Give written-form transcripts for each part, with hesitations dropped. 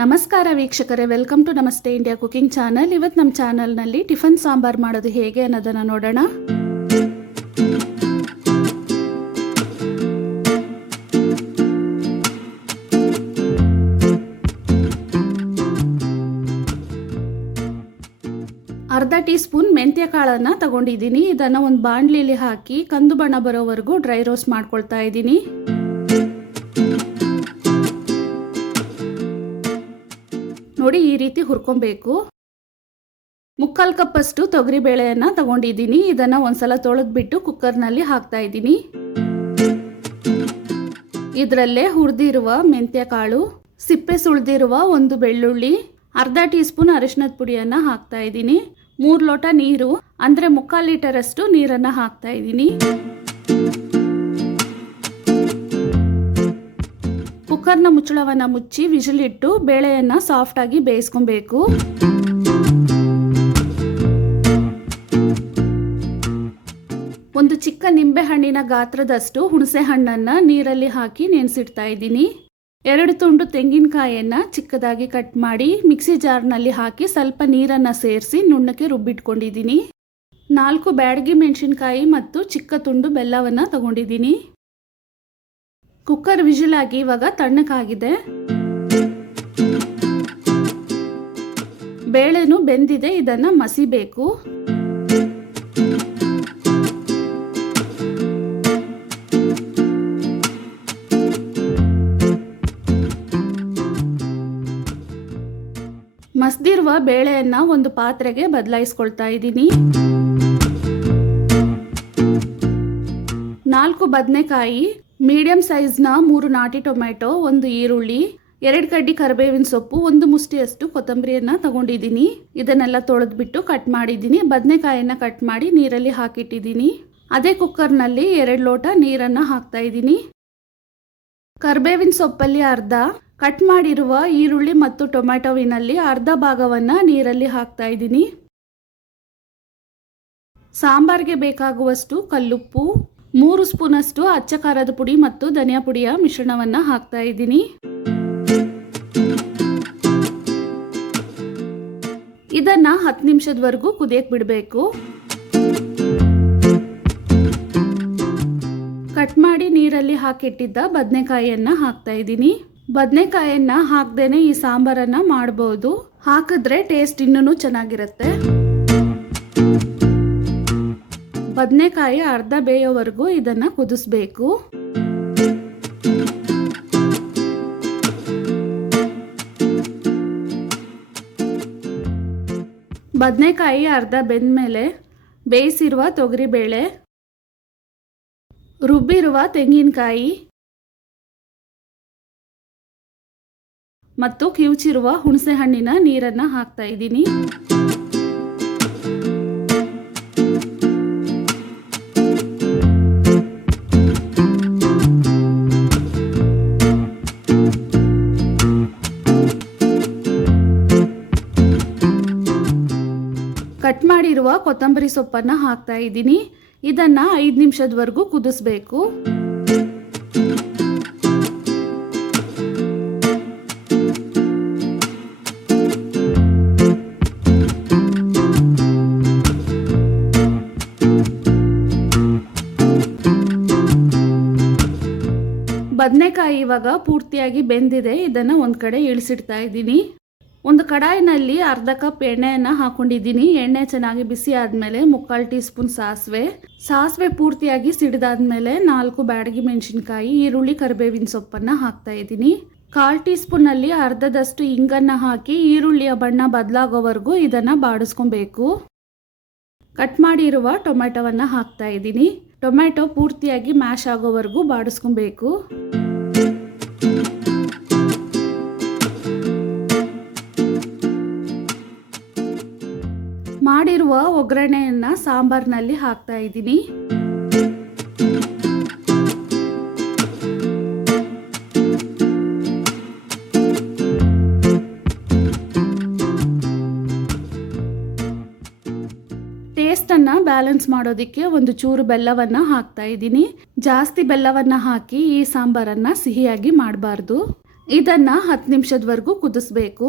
ನಮಸ್ಕಾರ ವೀಕ್ಷಕರೇ, welcome to ನಮಸ್ತೆ ಇಂಡಿಯಾ ಕುಕಿಂಗ್ ಚಾನಲ್. ಇವತ್ತು ನಮ್ಮ ಚಾನಲ್ನಲ್ಲಿ ಟಿಫನ್ ಸಾಂಬಾರ್ ಮಾಡೋದು ಹೇಗೆ ಅನ್ನೋದನ್ನು ನೋಡೋಣ. ಅರ್ಧ ಟೀ ಸ್ಪೂನ್ ಮೆಂತ್ಯ ಕಾಳನ್ನು ತಗೊಂಡಿದ್ದೀನಿ. ಇದನ್ನು ಒಂದು ಬಾಣಲಿಲಿ ಹಾಕಿ ಕಂದು ಬಣ್ಣ ಬರೋವರೆಗೂ ಡ್ರೈ ರೋಸ್ಟ್ ಮಾಡ್ಕೊಳ್ತಾ ಇದ್ದೀನಿ. ನೋಡಿ, ಈ ರೀತಿ ಹುರ್ಕೊಬೇಕು. 3/4 ಕಪ್ಪಷ್ಟು ತೊಗರಿ ಬೇಳೆಯನ್ನು ತಗೊಂಡಿದ್ದೀನಿ. ಇದನ್ನು ಒಂದ್ಸಲ ತೊಳೆದ್ಬಿಟ್ಟು ಕುಕ್ಕರ್ನಲ್ಲಿ ಹಾಕ್ತಾ ಇದ್ದೀನಿ. ಇದರಲ್ಲೇ ಹುರಿದಿರುವ ಮೆಂತ್ಯ ಕಾಳು, ಸಿಪ್ಪೆ ಸುಳಿದಿರುವ ಒಂದು ಬೆಳ್ಳುಳ್ಳಿ, ಅರ್ಧ ಟೀ ಸ್ಪೂನ್ ಅರಿಶಿನದ ಪುಡಿಯನ್ನು ಹಾಕ್ತಾ ಇದ್ದೀನಿ. 3 ಲೋಟ ನೀರು ಅಂದರೆ 3/4 ಲೀಟರ್ ಅಷ್ಟು ನೀರನ್ನು ಹಾಕ್ತಾ ಇದ್ದೀನಿ. ಕುಕ್ಕರ್ನ ಮುಚ್ಚಳವನ್ನು ಮುಚ್ಚಿ ವಿಜಿಲಿಟ್ಟು ಬೇಳೆಯನ್ನು ಸಾಫ್ಟಾಗಿ ಬೇಯಿಸ್ಕೊಬೇಕು. ಒಂದು ಚಿಕ್ಕ ನಿಂಬೆ ಹಣ್ಣಿನ ಗಾತ್ರದಷ್ಟು ಹುಣಸೆ ಹಣ್ಣನ್ನು ನೀರಲ್ಲಿ ಹಾಕಿ ನೆನೆಸಿಡ್ತಾ ಇದ್ದೀನಿ. 2 ತುಂಡು ತೆಂಗಿನಕಾಯಿಯನ್ನು ಚಿಕ್ಕದಾಗಿ ಕಟ್ ಮಾಡಿ ಮಿಕ್ಸಿ ಜಾರ್ನಲ್ಲಿ ಹಾಕಿ ಸ್ವಲ್ಪ ನೀರನ್ನು ಸೇರಿಸಿ ನುಣ್ಣಕ್ಕೆ ರುಬ್ಬಿಟ್ಕೊಂಡಿದ್ದೀನಿ. 4 ಬ್ಯಾಡಗಿ ಮೆಣಸಿನಕಾಯಿ ಮತ್ತು ಚಿಕ್ಕ ತುಂಡು ಬೆಲ್ಲವನ್ನು ತಗೊಂಡಿದ್ದೀನಿ. ಕುಕ್ಕರ್ ವಿಜಿಲ್ ಆಗಿ ಇವಾಗ ತಣ್ಣಕ್ಕಾಗಿದೆ. ಬೇಳೆನೂ ಬೆಂದಿದೆ. ಇದನ್ನು ಮಸಿಬೇಕು. ಮಸ್ದಿರುವ ಬೇಳೆಯನ್ನು ಒಂದು ಪಾತ್ರೆಗೆ ಬದಲಾಯಿಸ್ಕೊಳ್ತಾ ಇದ್ದೀನಿ. 4 ಬದನೆಕಾಯಿ, ಮೀಡಿಯಂ ಸೈಜ್ನ 3 ನಾಟಿ ಟೊಮೆಟೊ, 1 ಈರುಳ್ಳಿ, 2 ಕಡ್ಡಿ ಕರಿಬೇವಿನ ಸೊಪ್ಪು, 1 ಮುಷ್ಟಿಯಷ್ಟು ಕೊತ್ತಂಬರಿಯನ್ನು ತಗೊಂಡಿದ್ದೀನಿ. ಇದನ್ನೆಲ್ಲ ತೊಳೆದ್ಬಿಟ್ಟು ಕಟ್ ಮಾಡಿದ್ದೀನಿ. ಬದನೆಕಾಯಿಯನ್ನು ಕಟ್ ಮಾಡಿ ನೀರಲ್ಲಿ ಹಾಕಿಟ್ಟಿದ್ದೀನಿ. ಅದೇ ಕುಕ್ಕರ್ನಲ್ಲಿ 2 ಲೋಟ ನೀರನ್ನು ಹಾಕ್ತಾ ಇದ್ದೀನಿ. ಕರಿಬೇವಿನ ಸೊಪ್ಪಲ್ಲಿ ಅರ್ಧ, ಕಟ್ ಮಾಡಿರುವ ಈರುಳ್ಳಿ ಮತ್ತು ಟೊಮೆಟೊವಿನಲ್ಲಿ ಅರ್ಧ ಭಾಗವನ್ನು ನೀರಲ್ಲಿ ಹಾಕ್ತಾ ಇದ್ದೀನಿ. ಸಾಂಬಾರಿಗೆ ಬೇಕಾಗುವಷ್ಟು ಕಲ್ಲುಪ್ಪು, 3 ಸ್ಪೂನಷ್ಟು ಅಚ್ಚ ಖಾರದ ಪುಡಿ ಮತ್ತು ಧನಿಯಾ ಪುಡಿಯ ಮಿಶ್ರಣವನ್ನು ಹಾಕ್ತಾ ಇದ್ದೀನಿ. ಇದನ್ನ 10 ನಿಮಿಷದವರೆಗೂ ಕುದಿಯಕ್ಕೆ ಬಿಡಬೇಕು. ಕಟ್ ಮಾಡಿ ನೀರಲ್ಲಿ ಹಾಕಿಟ್ಟಿದ್ದ ಬದನೆಕಾಯಿಯನ್ನು ಹಾಕ್ತಾ ಇದ್ದೀನಿ. ಬದನೆಕಾಯಿಯನ್ನು ಹಾಕ್ದೇನೆ ಈ ಸಾಂಬಾರನ್ನು ಮಾಡಬಹುದು. ಹಾಕಿದ್ರೆ ಟೇಸ್ಟ್ ಇನ್ನೂ ಚೆನ್ನಾಗಿರುತ್ತೆ. ಬದನೆಕಾಯಿ ಅರ್ಧ ಬೇಯೋವರೆಗೂ ಇದನ್ನು ಕುದಿಸ್ಬೇಕು. ಬದನೆಕಾಯಿ ಅರ್ಧ ಬೆಂದಮೇಲೆ ಬೇಯಿಸಿರುವ ತೊಗರಿಬೇಳೆ, ರುಬ್ಬಿರುವ ತೆಂಗಿನಕಾಯಿ ಮತ್ತು ಕಿವುಚಿರುವ ಹುಣಸೆ ಹಣ್ಣಿನ ನೀರನ್ನು ಹಾಕ್ತಾ ಇದ್ದೀನಿ. ಕಟ್ ಮಾಡಿರುವ ಕೊತ್ತಂಬರಿ ಸೊಪ್ಪನ್ನು ಹಾಕ್ತಾ ಇದ್ದೀನಿ. ಇದನ್ನು 5 ನಿಮಿಷದವರೆಗೂ ಕುದಿಸ್ಬೇಕು. ಬದನೆಕಾಯಿ ಇವಾಗ ಪೂರ್ತಿಯಾಗಿ ಬೆಂದಿದೆ. ಇದನ್ನು ಒಂದು ಕಡೆ ಇಳಿಸಿಡ್ತಾ ಇದ್ದೀನಿ. ಒಂದು ಕಡಾಯಿನಲ್ಲಿ ಅರ್ಧ ಕಪ್ ಎಣ್ಣೆಯನ್ನು ಹಾಕೊಂಡಿದ್ದೀನಿ. ಎಣ್ಣೆ ಚೆನ್ನಾಗಿ ಬಿಸಿ ಆದಮೇಲೆ 3/4 ಟೀ ಸ್ಪೂನ್ ಸಾಸಿವೆ ಪೂರ್ತಿಯಾಗಿ ಸಿಡಿದಾದ್ಮೇಲೆ 4 ಬ್ಯಾಡಗಿ ಮೆಣಸಿನಕಾಯಿ, ಈರುಳ್ಳಿ, ಕರಿಬೇವಿನ ಸೊಪ್ಪನ್ನು ಹಾಕ್ತಾ ಇದ್ದೀನಿ. 1/4 ಟೀ ಸ್ಪೂನಲ್ಲಿ ಅರ್ಧದಷ್ಟು ಇಂಗನ್ನು ಹಾಕಿ ಈರುಳ್ಳಿಯ ಬಣ್ಣ ಬದಲಾಗೋವರೆಗೂ ಇದನ್ನು ಬಾಡಿಸ್ಕೊಬೇಕು. ಕಟ್ ಮಾಡಿರುವ ಟೊಮೆಟೊವನ್ನು ಹಾಕ್ತಾ ಇದ್ದೀನಿ. ಟೊಮೆಟೊ ಪೂರ್ತಿಯಾಗಿ ಮ್ಯಾಶ್ ಆಗೋವರೆಗೂ ಬಾಡಿಸ್ಕೊಬೇಕು. ಮಾಡಿರುವ ಒಗ್ಗರಣೆಯನ್ನು ಸಾಂಬಾರಿನಲ್ಲಿ ಹಾಕ್ತಾ ಇದ್ದೀನಿ. ಟೇಸ್ಟನ್ನು ಬ್ಯಾಲೆನ್ಸ್ ಮಾಡೋದಕ್ಕೆ ಒಂದು ಚೂರು ಬೆಲ್ಲವನ್ನು ಹಾಕ್ತಾ ಇದ್ದೀನಿ. ಜಾಸ್ತಿ ಬೆಲ್ಲವನ್ನು ಹಾಕಿ ಈ ಸಾಂಬಾರನ್ನು ಸಿಹಿಯಾಗಿ ಮಾಡಬಾರ್ದು. ಇದನ್ನು 10 ನಿಮಿಷದವರೆಗೂ ಕುದಿಸ್ಬೇಕು.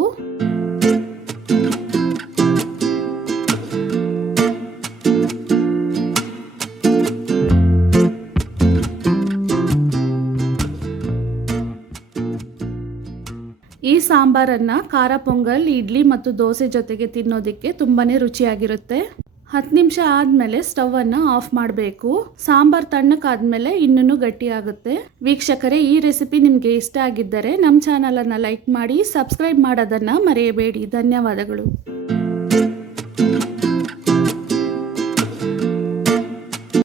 ಈ ಸಾಂಬಾರನ್ನು ಖಾರ ಪೊಂಗಲ್, ಇಡ್ಲಿ ಮತ್ತು ದೋಸೆ ಜೊತೆಗೆ ತಿನ್ನೋದಕ್ಕೆ ತುಂಬಾ ರುಚಿಯಾಗಿರುತ್ತೆ. 10 ನಿಮಿಷ ಆದಮೇಲೆ ಸ್ಟವನ್ನು ಆಫ್ ಮಾಡಬೇಕು. ಸಾಂಬಾರ್ ತಣ್ಣಕ್ಕಾದ್ಮೇಲೆ ಇನ್ನೂ ಗಟ್ಟಿಯಾಗುತ್ತೆ. ವೀಕ್ಷಕರೇ, ಈ ರೆಸಿಪಿ ನಿಮಗೆ ಇಷ್ಟ ಆಗಿದ್ದರೆ ನಮ್ಮ ಚಾನಲನ್ನು ಲೈಕ್ ಮಾಡಿ, ಸಬ್ಸ್ಕ್ರೈಬ್ ಮಾಡೋದನ್ನು ಮರೆಯಬೇಡಿ. ಧನ್ಯವಾದಗಳು.